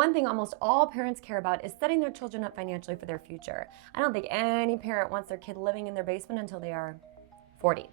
One thing almost all parents care about is setting their children up financially for their future. I don't think any parent wants their kid living in their basement until they are 40.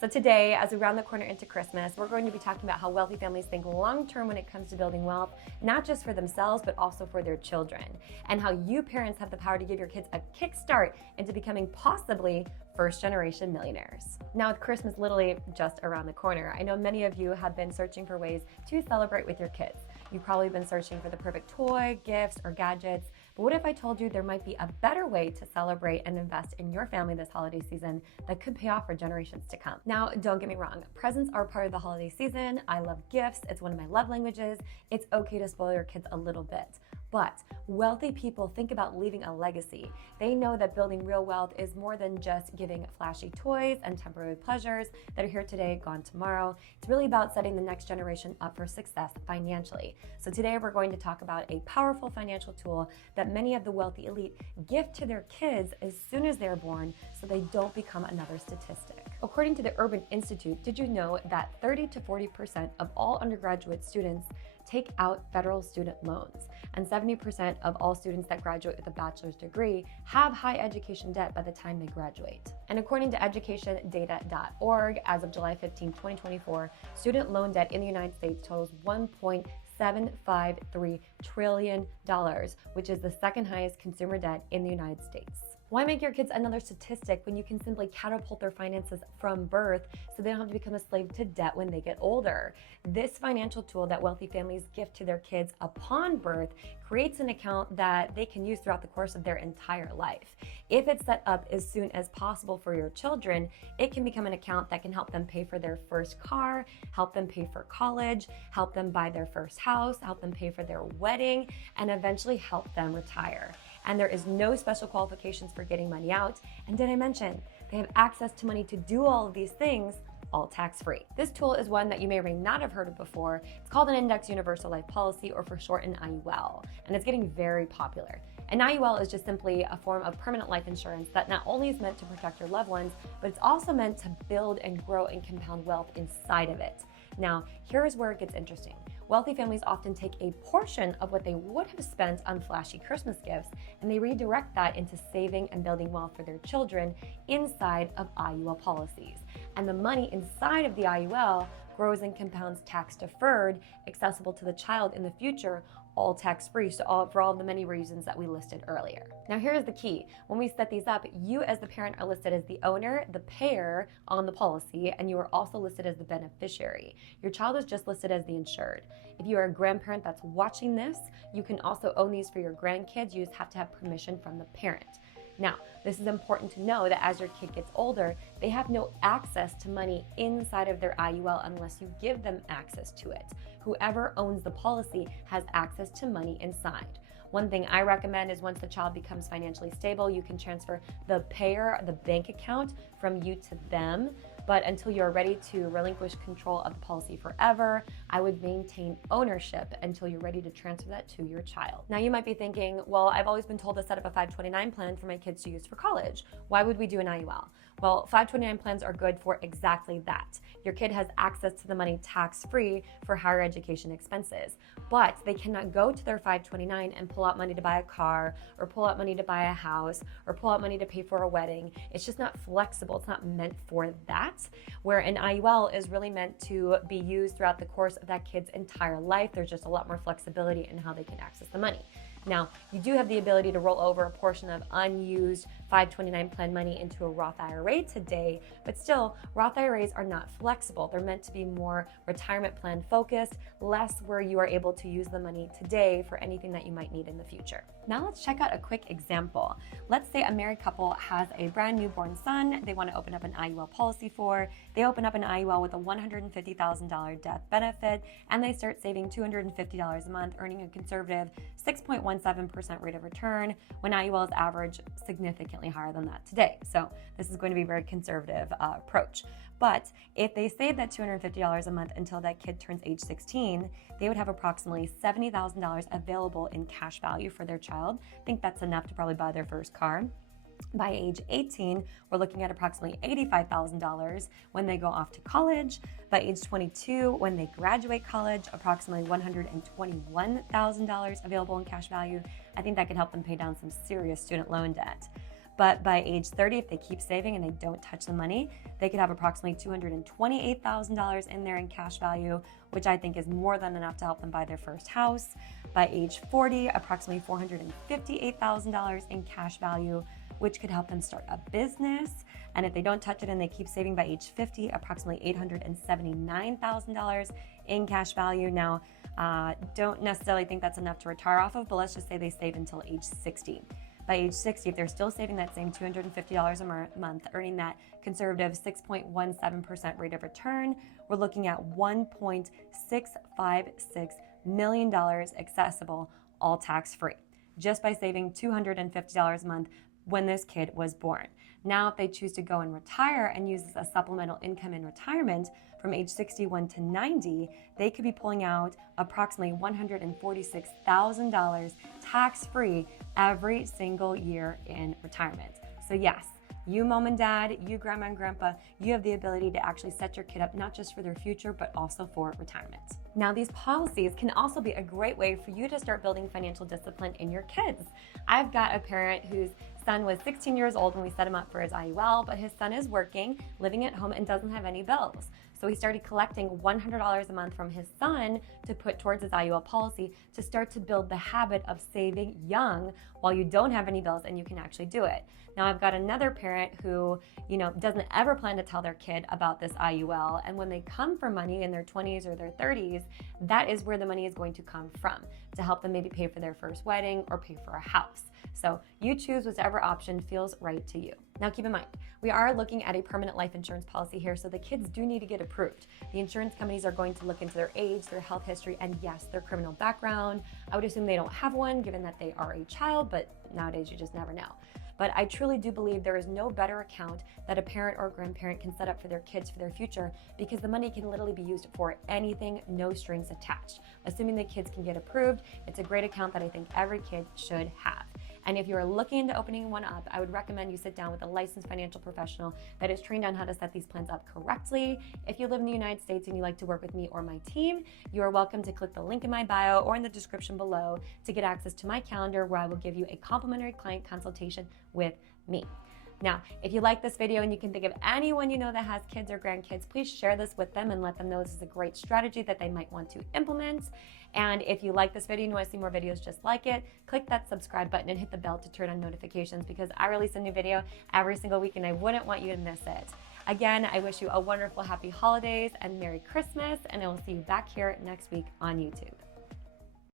So today, as we round the corner into Christmas, we're going to be talking about how wealthy families think long-term when it comes to building wealth, not just for themselves, but also for their children, and how you parents have the power to give your kids a kickstart into becoming possibly first-generation millionaires. Now, with Christmas literally just around the corner, I know many of you have been searching for ways to celebrate with your kids. You've probably been searching for the perfect toy, gifts, or gadgets, but what if I told you there might be a better way to celebrate and invest in your family this holiday season that could pay off for generations to come? Now, don't get me wrong, presents are part of the holiday season. I love gifts, it's one of my love languages. It's okay to spoil your kids a little bit. But wealthy people think about leaving a legacy. They know that building real wealth is more than just giving flashy toys and temporary pleasures that are here today, gone tomorrow. It's really about setting the next generation up for success financially. So today we're going to talk about a powerful financial tool that many of the wealthy elite gift to their kids as soon as they're born so they don't become another statistic. According to the Urban Institute, did you know that 30 to 40% of all undergraduate students take out federal student loans, and 70% of all students that graduate with a bachelor's degree have high education debt by the time they graduate. And according to educationdata.org, as of July 15, 2024, student loan debt in the United States totals $1.753 trillion, which is the second highest consumer debt in the United States. Why make your kids another statistic when you can simply catapult their finances from birth so they don't have to become a slave to debt when they get older? This financial tool that wealthy families gift to their kids upon birth creates an account that they can use throughout the course of their entire life. If it's set up as soon as possible for your children, it can become an account that can help them pay for their first car, help them pay for college, help them buy their first house, help them pay for their wedding, and eventually help them retire. And there is no special qualifications for getting money out. And did I mention, they have access to money to do all of these things, all tax-free. This tool is one that you may or may not have heard of before. It's called an Index Universal Life Policy, or for short, an IUL, and it's getting very popular. An IUL is just simply a form of permanent life insurance that not only is meant to protect your loved ones, but it's also meant to build and grow and compound wealth inside of it. Now, here's where it gets interesting. Wealthy families often take a portion of what they would have spent on flashy Christmas gifts and they redirect that into saving and building wealth for their children inside of IUL policies. And the money inside of the IUL grows and compounds tax deferred, accessible to the child in the future, all tax-free, for all of the many reasons that we listed earlier. Now here's the key. When we set these up, you as the parent are listed as the owner, the payer on the policy, and you are also listed as the beneficiary. Your child is just listed as the insured. If you are a grandparent that's watching this, you can also own these for your grandkids. You just have to have permission from the parent. Now, this is important to know that as your kid gets older, they have no access to money inside of their IUL unless you give them access to it. Whoever owns the policy has access to money inside. One thing I recommend is once the child becomes financially stable, you can transfer the payer, the bank account, from you to them. But until you're ready to relinquish control of the policy forever, I would maintain ownership until you're ready to transfer that to your child. Now you might be thinking, well, I've always been told to set up a 529 plan for my kids to use for college. Why would we do an IUL? Well, 529 plans are good for exactly that. Your kid has access to the money tax-free for higher education expenses, but they cannot go to their 529 and pull out money to buy a car, or pull out money to buy a house, or pull out money to pay for a wedding. It's just not flexible. It's not meant for that. Where an IUL is really meant to be used throughout the course of that kid's entire life. There's just a lot more flexibility in how they can access the money. Now, you do have the ability to roll over a portion of unused 529 plan money into a Roth IRA today, but still, Roth IRAs are not flexible. They're meant to be more retirement plan focused, less where you are able to use the money today for anything that you might need in the future. Now let's check out a quick example. Let's say a married couple has a brand newborn son they want to open up an IUL policy for. They open up an IUL with a $150,000 death benefit, and they start saving $250 a month, earning a conservative 6.17% rate of return, when IULs average significantly higher than that today. So this is going to be a very conservative approach. But if they save that $250 a month until that kid turns age 16, they would have approximately $70,000 available in cash value for their child. I think that's enough to probably buy their first car. By age 18, we're looking at approximately $85,000 when they go off to college. By age 22, when they graduate college, approximately $121,000 available in cash value. I think that could help them pay down some serious student loan debt. But by age 30, if they keep saving and they don't touch the money, they could have approximately $228,000 in there in cash value, which I think is more than enough to help them buy their first house. By age 40, approximately $458,000 in cash value, which could help them start a business. And if they don't touch it and they keep saving by age 50, approximately $879,000 in cash value. Now, don't necessarily think that's enough to retire off of, but let's just say they save until age 60. By age 60, if they're still saving that same $250 a month, earning that conservative 6.17% rate of return, we're looking at $1.656 million accessible, all tax-free, just by saving $250 a month when this kid was born. Now, if they choose to go and retire and use this as supplemental income in retirement from age 61 to 90, they could be pulling out approximately $146,000 tax-free every single year in retirement. So yes, you mom and dad, you grandma and grandpa, you have the ability to actually set your kid up not just for their future, but also for retirement. Now, these policies can also be a great way for you to start building financial discipline in your kids. I've got a parent whose son was 16 years old when we set him up for his IUL, but his son is working, living at home, and doesn't have any bills. So he started collecting $100 a month from his son to put towards his IUL policy to start to build the habit of saving young while you don't have any bills and you can actually do it. Now, I've got another parent who, doesn't ever plan to tell their kid about this IUL. And when they come for money in their 20s or their 30s, that is where the money is going to come from to help them maybe pay for their first wedding or pay for a house. So you choose whichever option feels right to you. Now, keep in mind, we are looking at a permanent life insurance policy here, so the kids do need to get approved. The insurance companies are going to look into their age, their health history, and yes, their criminal background. I would assume they don't have one given that they are a child, but nowadays you just never know. But I truly do believe there is no better account that a parent or grandparent can set up for their kids for their future, because the money can literally be used for anything, no strings attached. Assuming the kids can get approved, it's a great account that I think every kid should have. And if you're looking into opening one up, I would recommend you sit down with a licensed financial professional that is trained on how to set these plans up correctly. If you live in the United States and you like to work with me or my team, you are welcome to click the link in my bio or in the description below to get access to my calendar, where I will give you a complimentary client consultation with me. Now, if you like this video and you can think of anyone you know that has kids or grandkids, please share this with them and let them know this is a great strategy that they might want to implement. And if you like this video and you want to see more videos just like it, click that subscribe button and hit the bell to turn on notifications, because I release a new video every single week and I wouldn't want you to miss it. Again, I wish you a wonderful, happy holidays and Merry Christmas, and I will see you back here next week on YouTube.